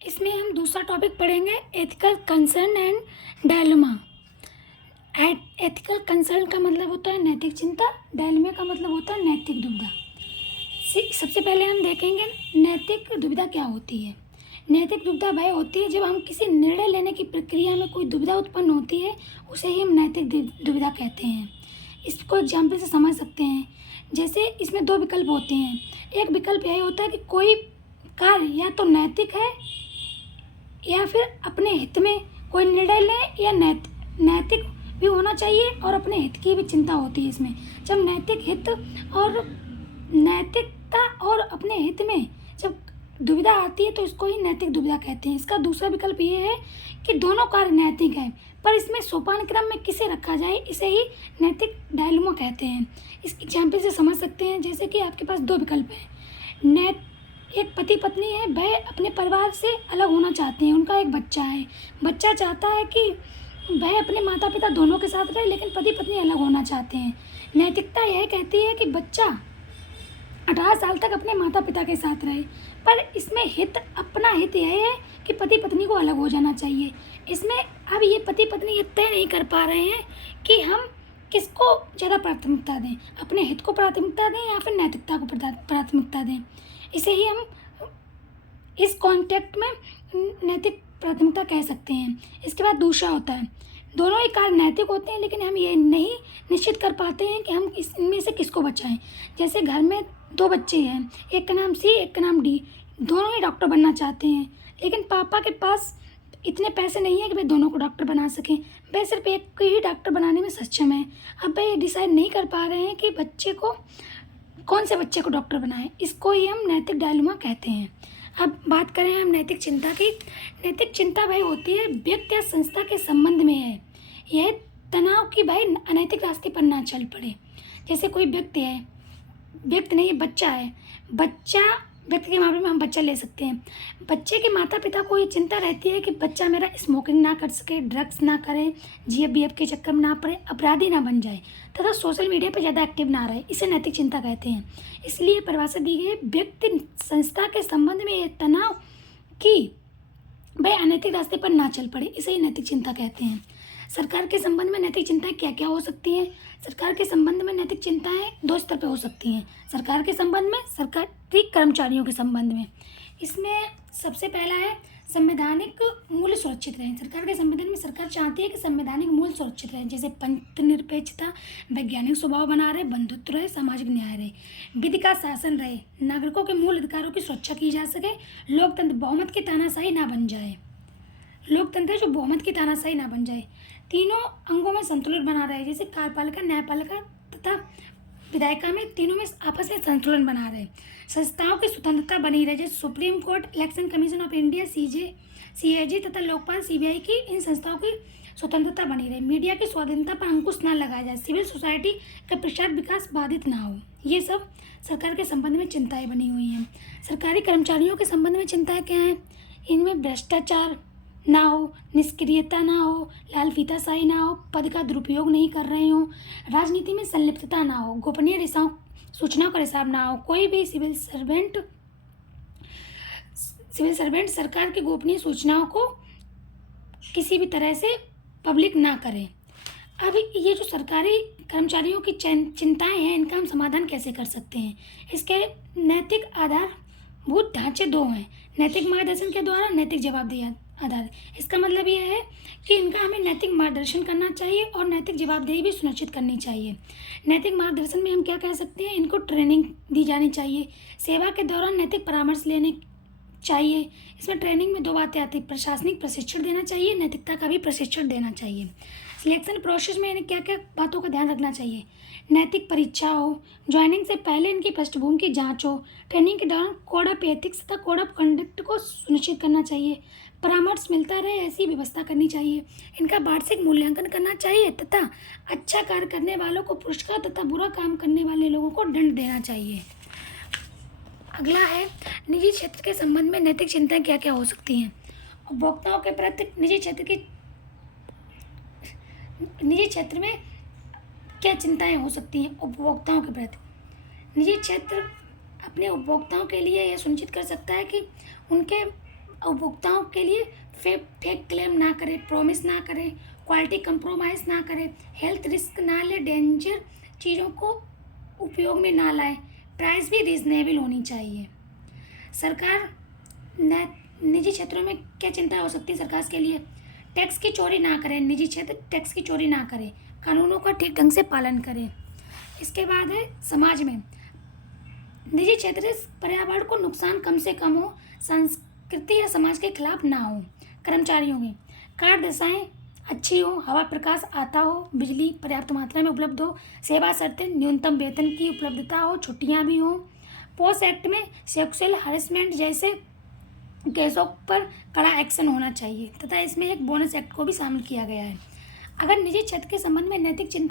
इसमें हम दूसरा टॉपिक पढ़ेंगे, ethical concern and dilemma. Ethical concern का मतलब होता है नैतिक चिंता, डायलेमा का मतलब होता है नैतिक दुविधा। सबसे पहले हम देखेंगे नैतिक दुविधा क्या होती है। नैतिक दुविधा वह होती है जब हम किसी निर्णय लेने की प्रक्रिया में कोई दुविधा उत्पन्न होती है, उसे ही हम नैतिक दुविधा कहते हैं। इसको एग्जाम्पल से समझ सकते हैं। जैसे इसमें दो विकल्प होते हैं। एक विकल्प यह होता है कि कोई कार्य या तो नैतिक है या फिर अपने हित में कोई निर्णय लें, या नैतिक भी होना चाहिए और अपने हित की भी चिंता होती है इसमें। जब नैतिक हित और नैतिकता और अपने हित में जब दुविधा आती है तो इसको ही नैतिक दुविधा कहते हैं। इसका दूसरा विकल्प ये है कि दोनों कार्य नैतिक हैं, पर इसमें सोपान क्रम में किसे रखा जाए, इसे ही नैतिक डायलेमा कहते हैं। इस एग्जाम्पल से समझ सकते हैं। जैसे कि आपके पास दो विकल्प हैं। एक पति पत्नी है, वह अपने परिवार से अलग होना चाहते हैं। उनका एक बच्चा है। बच्चा चाहता है कि वह अपने माता पिता दोनों के साथ रहे, लेकिन पति पत्नी अलग होना चाहते हैं। नैतिकता यह कहती है कि बच्चा 18 साल तक अपने माता पिता के साथ रहे, पर इसमें अपना हित यह है कि पति पत्नी को अलग हो जाना चाहिए। इसमें अब ये पति पत्नी ये तय नहीं कर पा रहे हैं कि हम किसको ज़्यादा प्राथमिकता दें, अपने हित को प्राथमिकता दें या फिर नैतिकता को प्राथमिकता दें। इसे ही हम इस कॉन्टेक्स्ट में नैतिक प्राथमिकता कह सकते हैं। इसके बाद दूसरा होता है, दोनों ही कार्य नैतिक होते हैं, लेकिन हम ये नहीं निश्चित कर पाते हैं कि हम इनमें से किसको बचाएं। जैसे घर में दो बच्चे हैं, एक का नाम सी, एक का नाम डी। दोनों ही डॉक्टर बनना चाहते हैं, लेकिन पापा के पास इतने पैसे नहीं है कि वे दोनों को डॉक्टर बना सकें। वे सिर्फ एक को ही डॉक्टर बनाने में सक्षम है। अब वे डिसाइड नहीं कर पा रहे हैं कि कौन से बच्चे को डॉक्टर बनाएं। इसको ही हम नैतिक डायलेमा कहते हैं। अब बात करें हम नैतिक चिंता की। नैतिक चिंता वह होती है व्यक्ति या संस्था के संबंध में है। यह तनाव कि भाई अनैतिक रास्ते पर ना चल पड़े। जैसे कोई व्यक्ति है, व्यक्ति नहीं, बच्चा है। व्यक्ति के मामले में हम बच्चा ले सकते हैं। बच्चे के माता पिता को ये चिंता रहती है कि बच्चा मेरा स्मोकिंग ना कर सके, ड्रग्स ना करे, GF-BF के चक्कर में ना पड़े, अपराधी ना बन जाए तथा सोशल मीडिया पर ज़्यादा एक्टिव ना रहे। इसे नैतिक चिंता कहते हैं। इसलिए परिभाषा दी गई व्यक्ति संस्था के संबंध में ये तनाव कि भाई अनैतिक रास्ते पर ना चल पड़े, इसे ही नैतिक चिंता कहते हैं। सरकार के संबंध में नैतिक चिंताएं क्या क्या हो सकती हैं। सरकार के संबंध में नैतिक चिंताएं दो स्तर पर हो सकती हैं। सरकार के संबंध में, सरकारी कर्मचारियों के संबंध में। इसमें सबसे पहला है संवैधानिक मूल्य सुरक्षित रहें। सरकार के संविधान में सरकार चाहती है कि संवैधानिक मूल्य सुरक्षित रहें, जैसे पंथनिरपेक्षता, वैज्ञानिक स्वभाव बना रहे, बंधुत्व रहे, सामाजिक न्याय रहे, विधि का शासन रहे, नागरिकों के मूल अधिकारों की सुरक्षा की जा सके, लोकतंत्र बहुमत की तानाशाही ना बन जाए। लोकतंत्र जो बहुमत की तानाशाही ना बन जाए। तीनों अंगों में संतुलन बना रहे, जैसे कार्यपालिका, न्यायपालिका तथा विधायिका में, तीनों में आपस में संतुलन बना रहे। संस्थाओं की स्वतंत्रता बनी रहे, जैसे supreme court, election commission of India, CAG तथा लोकपाल, CBI की, इन संस्थाओं की स्वतंत्रता बनी रहे। मीडिया की स्वाधीनता पर अंकुश ना लगाया जाए, सिविल सोसाइटी का प्रचार विकास बाधित ना हो। ये सब सरकार के संबंध में चिंताएं बनी हुई हैं। सरकारी कर्मचारियों के संबंध में चिंताएं क्या हैं। इनमें भ्रष्टाचार ना हो, निष्क्रियता ना हो, लाल फीताशाही ना हो, पद का दुरुपयोग नहीं कर रहे हो, राजनीति में संलिप्तता ना हो, गोपनीय सूचनाओं का रिसाव ना हो। कोई भी सिविल सर्वेंट सरकार की गोपनीय सूचनाओं को किसी भी तरह से पब्लिक ना करे। अब ये जो सरकारी कर्मचारियों की चिंताएं हैं, इनका हम समाधान कैसे कर सकते हैं। इसके नैतिक आधारभूत ढांचे दो हैं, नैतिक मार्गदर्शन के द्वारा, नैतिक जवाबदेही आधार। इसका मतलब यह है कि इनका हमें नैतिक मार्गदर्शन करना चाहिए और नैतिक जवाबदेही भी सुनिश्चित करनी चाहिए। नैतिक मार्गदर्शन में हम क्या कह सकते हैं, इनको ट्रेनिंग दी जानी चाहिए, सेवा के दौरान नैतिक परामर्श लेने चाहिए। इसमें ट्रेनिंग में दो बातें आती हैं, प्रशासनिक प्रशिक्षण देना चाहिए, नैतिकता का भी प्रशिक्षण देना चाहिए। सिलेक्शन प्रोसेस में इन्हें क्या क्या बातों का ध्यान रखना चाहिए। नैतिक परीक्षा हो, ज्वाइनिंग से पहले इनकी पृष्ठभूमि की जांच हो, ट्रेनिंग के दौरान कोड ऑफ एथिक्स तथा कोड ऑफ कंडक्ट को सुनिश्चित करना चाहिए, परामर्श मिलता रहे ऐसी व्यवस्था करनी चाहिए। इनका वार्षिक मूल्यांकन करना चाहिए तथा अच्छा कार्य करने वालों को पुरस्कार तथा बुरा काम करने वाले लोगों को दंड देना चाहिए। अगला है निजी क्षेत्र के संबंध में नैतिक चिंताएं क्या क्या हो सकती हैं। उपभोक्ताओं के प्रति निजी क्षेत्र में क्या चिंताएं हो सकती हैं। उपभोक्ताओं के प्रति निजी क्षेत्र अपने उपभोक्ताओं के लिए यह सुनिश्चित कर सकता है कि उनके उपभोक्ताओं के लिए फेक क्लेम ना करे, प्रॉमिस ना करे, क्वालिटी कंप्रोमाइज़ ना करे, हेल्थ रिस्क ना ले, डेंजर चीज़ों को उपयोग में ना लाए, प्राइस भी रीजनेबल होनी चाहिए। सरकार निजी क्षेत्रों में क्या चिंता हो सकती है सरकार के लिए? टैक्स की चोरी ना करें, निजी क्षेत्र टैक्स की चोरी ना करें, कानूनों का ठीक ढंग से पालन करें। इसके बाद है समाज में निजी क्षेत्र पर्यावरण को नुकसान कम से कम हो, संस्कृति या समाज के खिलाफ ना हो। कर्मचारियों में कार्य दशाएँ अच्छी हो, हवा प्रकाश आता हो, बिजली पर्याप्त मात्रा में उपलब्ध हो, सेवा शर्तें न्यूनतम वेतन की उपलब्धता हो, छुट्टियां भी हो। पोस्ट एक्ट में सेक्सुअल हरेसमेंट जैसे केसों पर कड़ा एक्शन होना चाहिए तथा इसमें एक बोनस एक्ट को भी शामिल किया गया है। अगर निजी क्षेत्र के संबंध में नैतिक चिंता